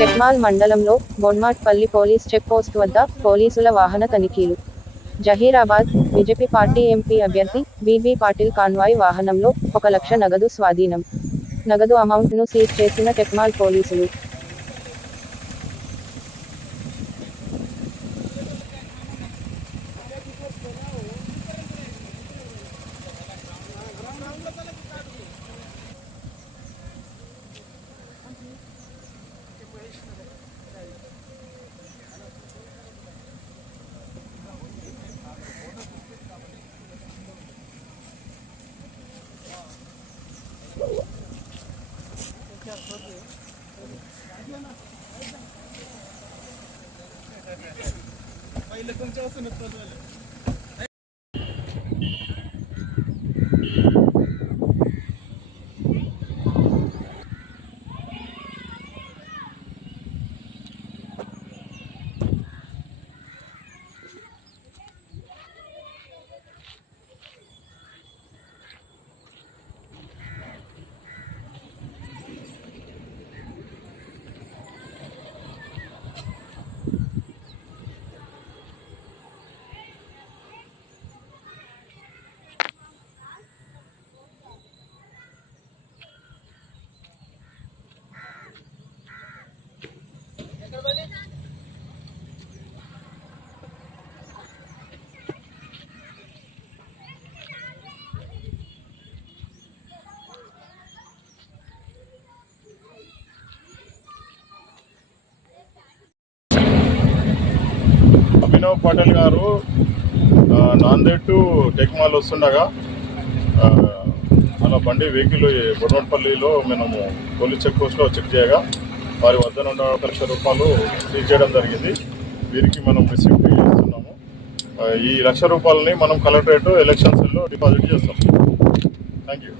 టెక్మాల్ మండలంలో బొన్మాట్పల్లి police checkpost వద్ద పోలీసుల వాహన తనిఖీలు. జహీరాబాద్ బీజేపీ పార్టీ ఎంపీ అభ్యర్థి బీబీ పాటిల్ కాన్వాయ్ వాహనంలో 1 లక్ష నగదు స్వాధీనం. నగదు అమౌంట్ను సీజ్ చేసిన టెక్మాల్ పోలీసులు. అభినవ్ పటేల్ గారు నాందేడ్ టు టెక్మాల్ వస్తుండగా మన బండి వెహికల్ బొడ్మట్పల్లిలో మనము పోలీస్ చెక్ పోస్ట్లో చెక్ చేయగా వారి వద్ద నుండి 1 లక్ష రూపాయలు సీజ్ చేయడం జరిగింది. వీరికి మనం రిసీప్ట్ చేస్తున్నాము. ఈ 1 లక్ష రూపాయలని మనం కలెక్టరేట్ ఎలక్షన్ సెల్లో డిపాజిట్ చేస్తాం. Thank you.